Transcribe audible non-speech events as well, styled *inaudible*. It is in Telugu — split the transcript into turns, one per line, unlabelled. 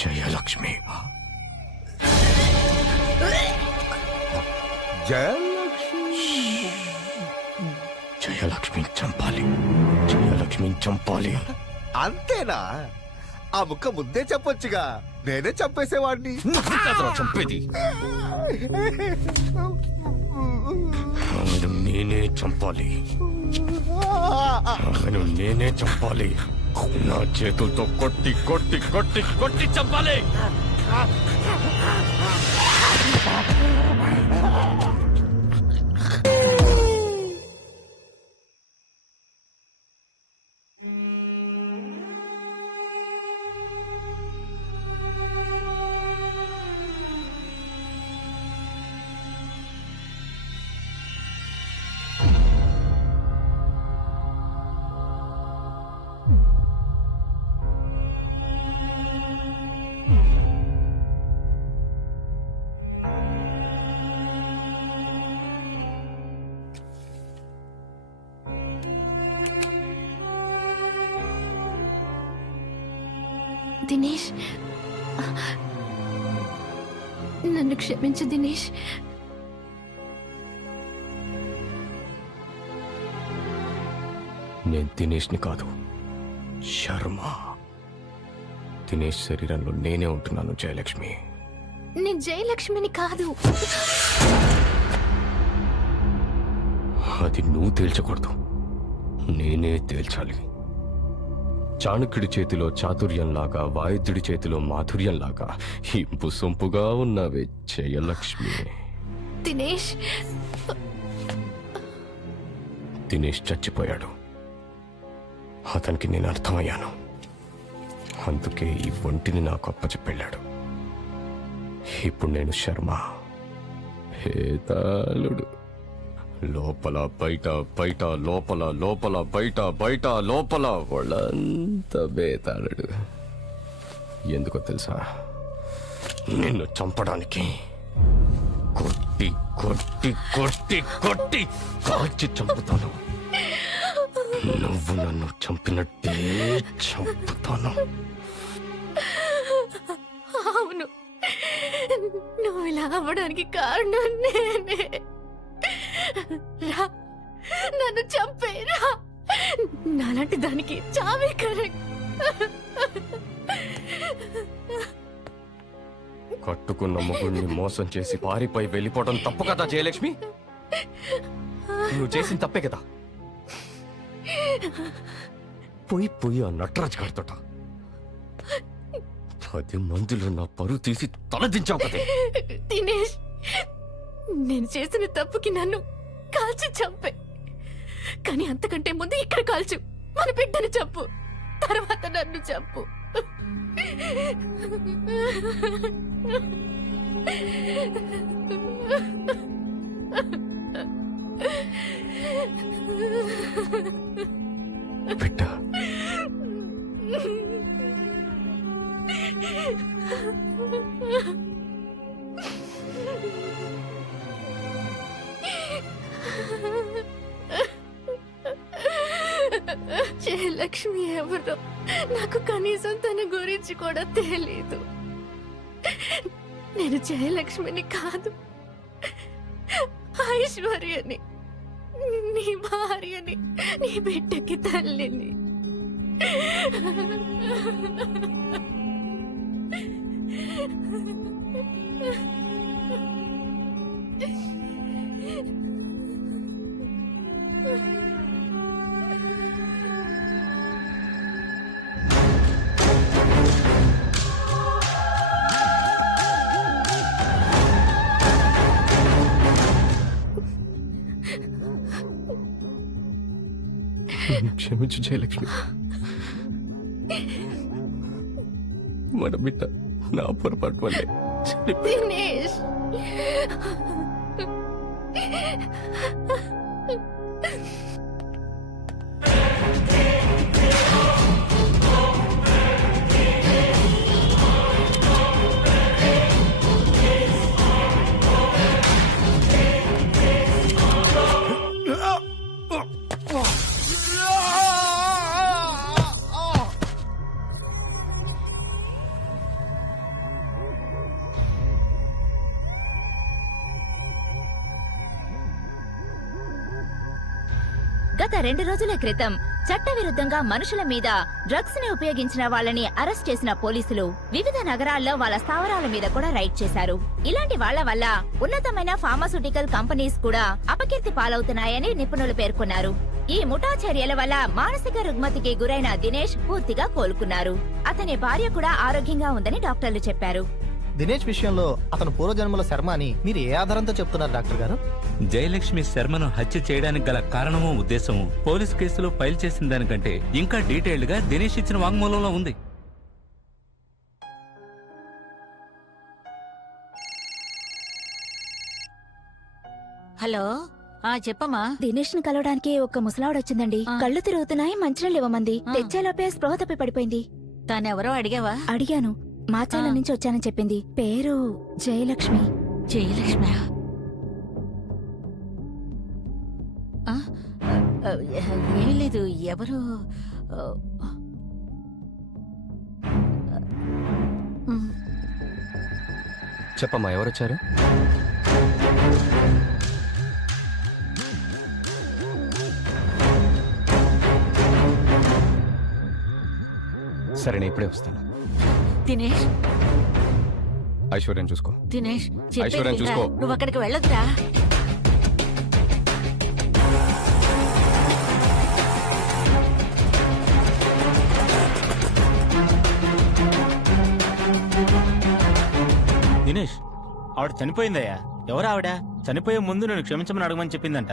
జయలక్ష్మి
జయలక్ష్మి.
జయలక్ష్మి చంపాలి. జయలక్ష్మి చంపాలి.
అంతేనా? ఆ ముక్క ముందే చెప్పొచ్చుగా. నేనే చంపేసేవాడిని.
చంపేది. *laughs* నేనే చంపాలి. ఆమెను నేనే చంపాలి. నా చేతులతో కొట్టి కొట్టి కొట్టి కొట్టి చంపాలి.
దినేష్. నన్ను క్షమించు దినేష్.
నేను దినేష్ని కాదు శర్మ. దినేష్ శరీరంలో నేనే ఉంటున్నాను జయలక్ష్మి.
నేను జయలక్ష్మిని కాదు.
అది నువ్వు తేల్చకూడదు. నేనే తేల్చాలి. చాణక్యుడి చేతిలో చాతుర్యంలాగా వాయుద్యుడి చేతిలో మాధుర్యంలాగా. ఇంపు సొంపుగా ఉన్నవే జయలక్ష్మి.
దినేష్!
దినేష్ చచ్చిపోయాడు. అతనికి నేను అర్థమయ్యాను. అందుకే ఈ ఒంటిని నాకు అప్పచెప్పెళ్ళాడు. ఇప్పుడు నేను శర్మ. హేతాళుడు లోపల బయట బయట లోపల లోపల బయట బయట లోపల. వాళ్ళంత బేతాళుడు. ఎందుకో తెలుసా? నిన్ను చంపడానికి కొట్టి కొట్టి కొట్టి కొట్టి కాల్చి చంపుతాను. నువ్వు నన్ను చంపినట్టే చంపుతాను.
అవును. నువ్వు ఇలా అవ్వడానికి కారణం నేనే. రా. నన్ను చంపే రా. నాలాంటి దానికి చావే కరెక్ట్.
కట్టుకున్న మొగుడిని మోసం చేసి పారిపోయి వెళ్ళిపోవడం తప్పు కదా జయలక్ష్మి? నువ్వు చేసిన తప్పే కదా. పోయి పోయి ఆ నటరాజ్ గారితోట. పది మందిలో నా పరువు తీసి తలదించావు కదే.
దినేష్ నేను చేసిన తప్పుకి నన్ను కాల్చి చంపే. కానీ అంతకంటే ముందు ఇక్కడ కాల్చు. మన బిడ్డను చంపు. తర్వాత నన్ను చంపు.
బిడ్డ.
లక్ష్మి ఎవరు నాకు కనీసం తన గురించి కూడా తెలీదు నేను జయలక్ష్మిని కాదు ఐశ్వర్యని నీ భార్యని నీ బిడ్డకి తల్లిని
Yeah. క్షమించు జయలక్ష్మి మన బిడ్డ నా పొరపాటు వల్లే చనిపోయింది.
దినేష్
గత రెండు రోజుల క్రితం చట్టవిరుద్ధంగా మనుషుల మీద డ్రగ్స్ని ఉపయోగించిన వాళ్ళని అరెస్ట్ చేసిన పోలీసులు వివిధ నగరాల్లో వాళ్ళ స్థావరాల మీద కూడా రైడ్ చేశారు. ఇలాంటి వాళ్ళ వల్ల ఉన్నతమైన ఫార్మాస్యూటికల్ కంపెనీస్ కూడా అపకీర్తి పాలవుతున్నాయని నిపుణులు పేర్కొన్నారు. ఈ ముఠా చర్యల వల్ల మానసిక రుగ్మతికి గురైన దినేష్ పూర్తిగా కోలుకున్నారు. అతని భార్య కూడా ఆరోగ్యంగా ఉందని డాక్టర్లు చెప్పారు.
దినేష్ విషయంలో అతను పూర్వజన్మల శర్మ అని మీరు ఏ ఆధారంతో చెప్తున్నారు డాక్టర్ గారు?
జయలక్ష్మి శర్మను హత్య చేయడానికి గల కారణమో ఉద్దేశము పోలీస్ కేసులో ఫైల్ చేసిన దానికంటే ఇంకా డీటెయిల్డ్గా దినేష్ ఇచ్చిన వాంగ్మూలంలో ఉంది.
హలో? ఆ చెప్పమ్మా.
దినేష్ను కలవడానికి ఒక ముసలావిడ వచ్చిందండి.
ఆ.
కళ్ళు తిరుగుతున్నాయి మంచినీళ్ళు ఇవ్వమంది. తెచ్చేలోపే స్పృహ తప్పి పడిపోయింది.
తానెవరో అడిగావా?
అడిగాను. మాచాల. నుంచి వచ్చానని చెప్పింది. పేరు జయలక్ష్మి.
జయలక్ష్మి? ఏం లేదు. ఎవరు?
చెప్పమ్మా ఎవరొచ్చారు? సరే నేను ఇప్పుడే వస్తాను.
దినేష్
ఐశ్వర్యం చూసుకో.
దినేష్ చెప్పేది
ఐశ్వర్యం
వినరా?
చూసుకో.
నువ్వు అక్కడికి వెళ్ళొద్దురా
దినేష్ ఆవిడ చనిపోయిందయ్యా. ఎవరు ఆవిడ? చనిపోయే ముందు నేను క్షమించమని అడగమని చెప్పిందంట.